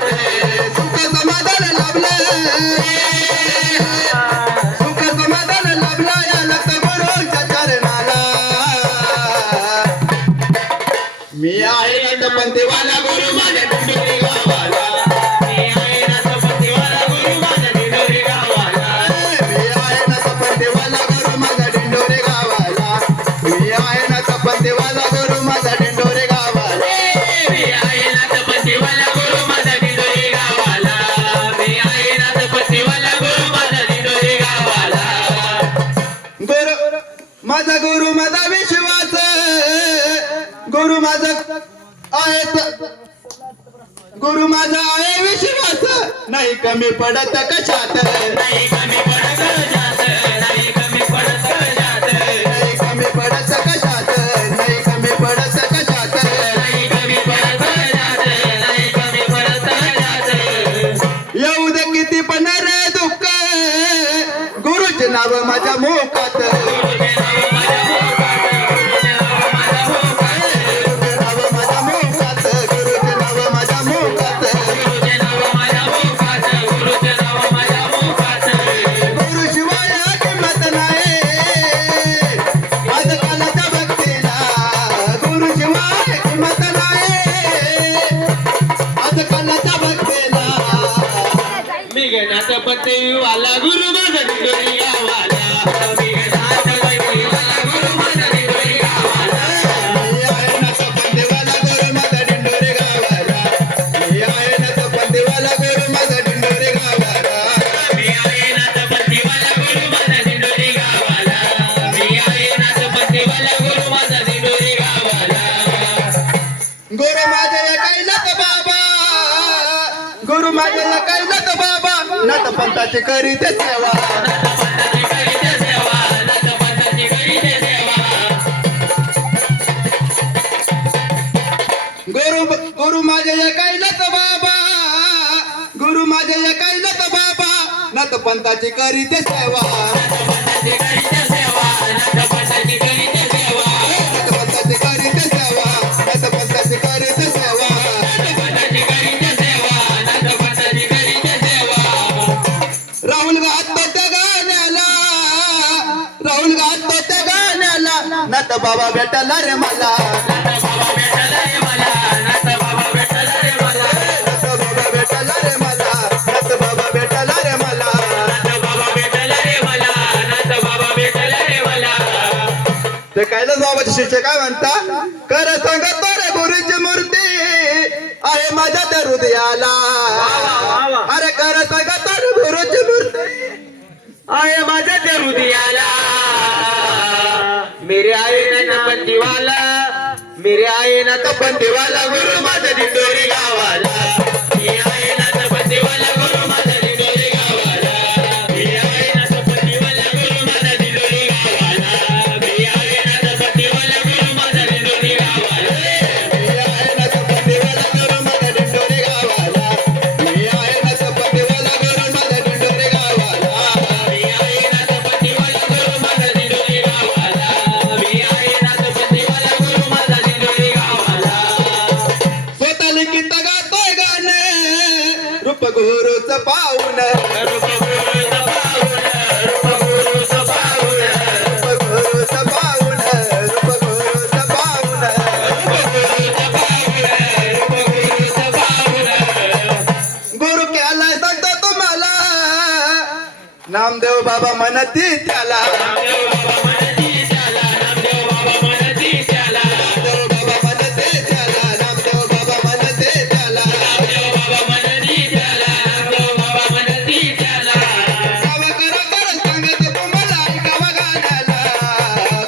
सुख समाधान लाभलं सुख समाधान लाभलं या लक्त गुरुच्या चरणाला मी आहे नंदपंथीवाला गुरु माझ्या दिंडोरी गावाला मी आहे नंदपंथीवाला गुरु माझ्या दिंडोरी गावाला मी आहे नंदपंथीवाला गुरु माझ्या दिंडोरी गावाला मी आहे नंदपंथीवाला गुरु माझ्या दिंडोरी गावाला मी आहे नंदपंथीवाला गुरु माझा दिंडोरी गावाला मी आहे नंदपंथीवाला गुरु माझा दिंडोरी गावाला गुरु माझा गुरु माझा विश्वास गुरु माझा आहे गुरु माझा आहे विश्वास नाही कमी पडत कशात नाही कमी पडत जात नाही कमी पडत जात नाही कमी पडत कशात नाही कमी पडत कशात नाही कमी पडत जात नाही कमी पडत जात येऊ दे किती पण रे दुःख गुरुचे नाव माझ्या मुखात गुरुचे नाव माझ्या मुखात गुरुचे नाव माझ्या मुखात गुरुचे नाव माझ्या मुखात गुरुचे नाव माझ्या मुखात गुरु शिवाय किंमत नाही आजकालच्या भक्तीला गुरु शिवाय किंमत नाही आजकालच्या भक्तीला मी गणपतीवाला गुरु माझा दिंडोरी गावाला मी गणपतीवाला गुरु माझा दिंडोरी गावाला मी आहे नंदपंथीवाला गुरु माझा दिंडोरी गावाला मी आहे नंदपंथीवाला गुरु माझा दिंडोरी गावाला मी आहे नंदपंथीवाला गुरु माझा दिंडोरी गावाला मी आहे नंदपंथीवाला गुरु माझा दिंडोरी गावाला गुरु माझे कैलास बाबा गुरु माझे कैलास बाबा नंदपंथाची करीते सेवा नंदपंथाची करीते सेवा नंदपंथाची करीते सेवा गुरु माझे कैलास बाबा गुरु माझे कैलास बाबा नंदपंथाची करीते सेवा नंदपंथाची करीते सेवा नंदपंथाची करीते सेवा नंदपंथाची करीते सेवा नंदपंथाची करीते सेवा नंदपंथाची करीते सेवा नंदपंथाची करीते सेवा राहुल गातो त्या गाण्याला राहुल गातो त्या गाण्याला नंद बाबा भेटला रे मला बाबा भेटला रे मला नाथ बाबा भेटला रे मला नंद बाबा भेटला रे मला नंद बाबा भेटला रे मला नाथ बाबा भेटला रे मला नाथ बाबा भेटला रे मला ते कैलास बाबाचे शिष्य काय म्हणता कर सांगतो रे गुरुची मूर्ती आहे माझ्या त्या हृदयाला अरे कर सांगतो रे गुरुची मूर्ती आय माझ्या त्या हृदयाला मेरे आये नंदपंथीवाला मेरे आये नंदपंथीवाला गुरु माझा दिंडोरी गावाला मी आहे नंदपंथीवाला गुरु माझा दिंडोरी गावाला मी आहे नंदपंथीवाला गुरु माझा दिंडोरी गावाला मी आहे नंदपंथीवाला गुरु माझा दिंडोरी गावाला मी आहे नंदपंथीवाला गुरु माझ्या दिंडोरी गावाला मी आहे नंदपंथीवाला गुरु माझ्या दिंडोरी गावाला मी आहे नंदपंथीवाला गुरु माझा दिंडोरी गावाला मी आहे नंदपंथीवाला गुरु माझा दिंडोरी गावाला स्वतः लिखित गातोय गाणे रूप गुरुचं पाहून रूप गुरुचं पाहून रूप गुरुचं पाहून गुरु केलाय सांगतो तुम्हाला नामदेव बाबा म्हणती त्याला नामदेव बाबा म्हणते त्याला नामदेव बाबा म्हणते त्याला गावा करा कर सांगत तुम्हाला ऐकावा गाण्याला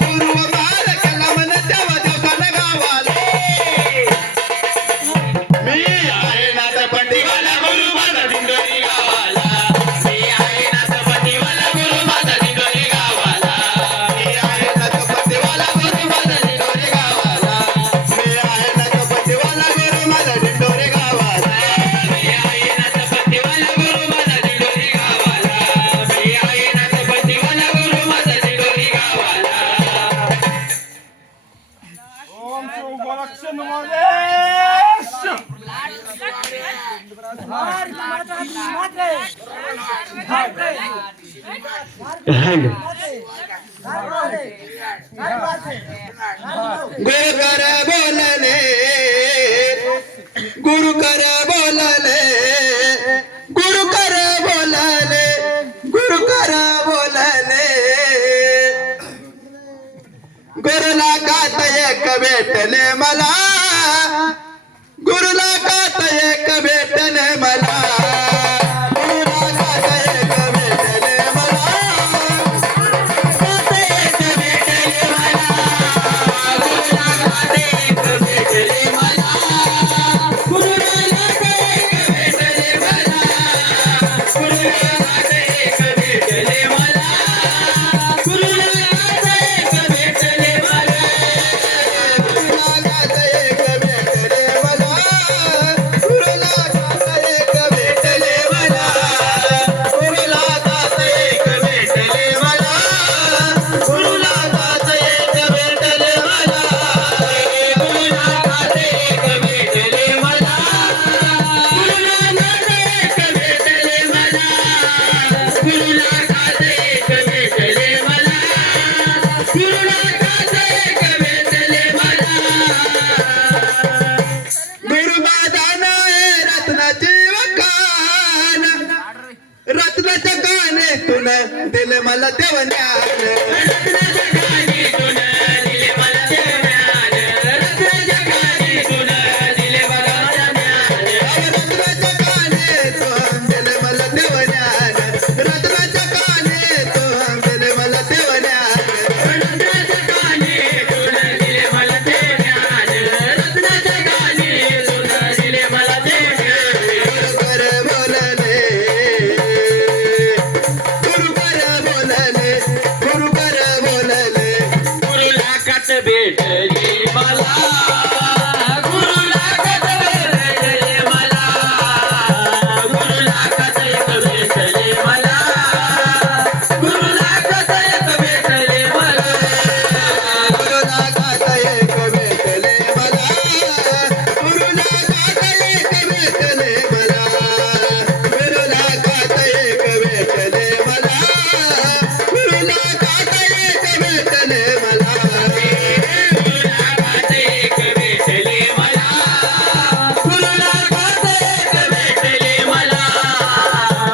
गुरु मार केला म्हण तेव्हा देवसाला गावाला मी आहे नंदपंथीवाला गुरु माझा दिंडोरी गावाला मी आहे नंदपंथीवाला गुरु माझा दिंडोरी गावाला गुरुकर बोलले गुरुकर बोलले गुरुकर बोलले गुरुकर बोलले गुरुला कात एक भेटले मला गुरुला कात एक भेटले मला गुरुला कात एक भेटले मला कात एक भेटले मला गुरुला कात एक भेटले मला गुरुला कात एक भेटले मला गुरुला कात एक भेटले मला गुरुला कात एक भेटले मला गुरुला कात एक भेटले मला गुरुला कात एक भेटले मला गुरुला कात एक भेटले मला गुरुला कात एक भेटले मला गुरुला कात एक भेटले मला गुरुला कात एक भेटले मला गुरुला कात एक भेटले मला गुरुला कात एक भेटले मला गुरुबादान रत्नाची वखान रत्नाच्या कानेतून दिले मला देव ज्ञान रत्नाच्या कानेतून दिले मला देव ज्ञान रत्नाच्या कानेतून दिले मला ज्ञान रत्नाच्या कानेतून दिले मला देव ज्ञान रत्नाच्या कानेतून दिले मला देव ज्ञान रत्नाच्या कानेतून दिले मला देव ज्ञान रत्नाच्या कानेतून दिले मला देव ज्ञान गुरुकर बोलले गुरुकर बोलले गुरुकर बोलले गुरुला कात भेटली मला गुरुला कात भेटले मला गुरुला कात एक भेटले मला गुरुला कात एक भेटले मला गुरुला कात एक भेटले मला गुरुला कात एक भेटले मला गुरुला कात एक भेटले मला गुरुला कात एक भेटले मला गुरुला कात एक भेटले मला गुरुला कात एक भेटले मला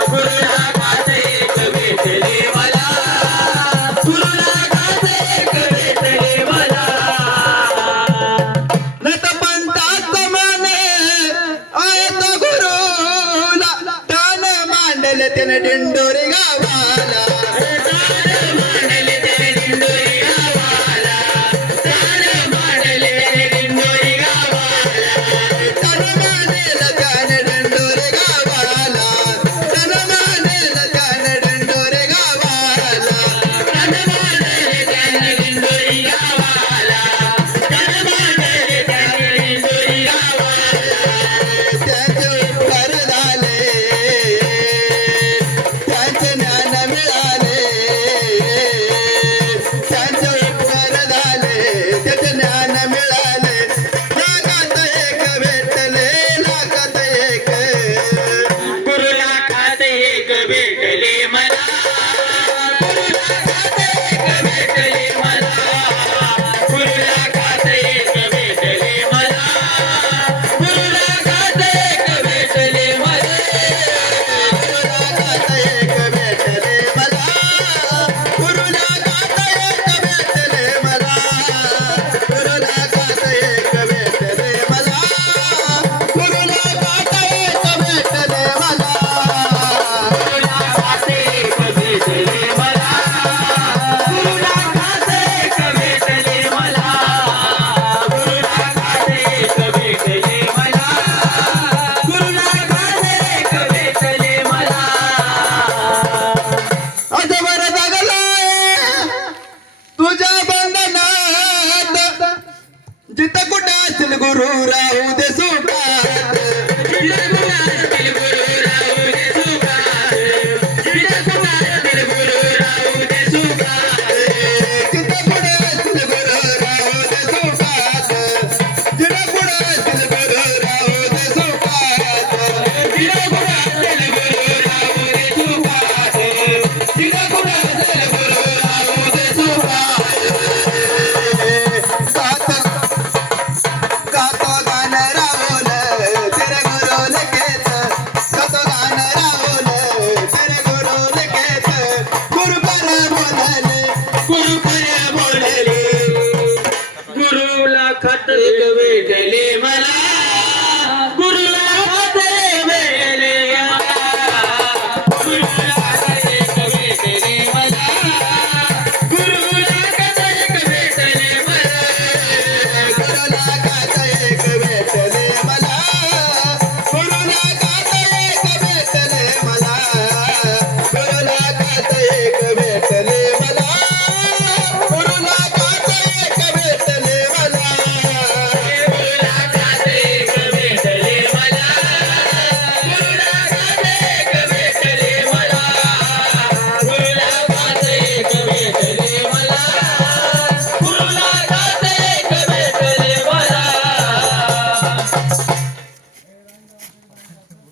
गुरुला कात एक भेटले मला गुरुला कात एक भेटले मला नतपंथात माने आहेत गुरुला तान मांडले त्याने दिंडोरी गावाला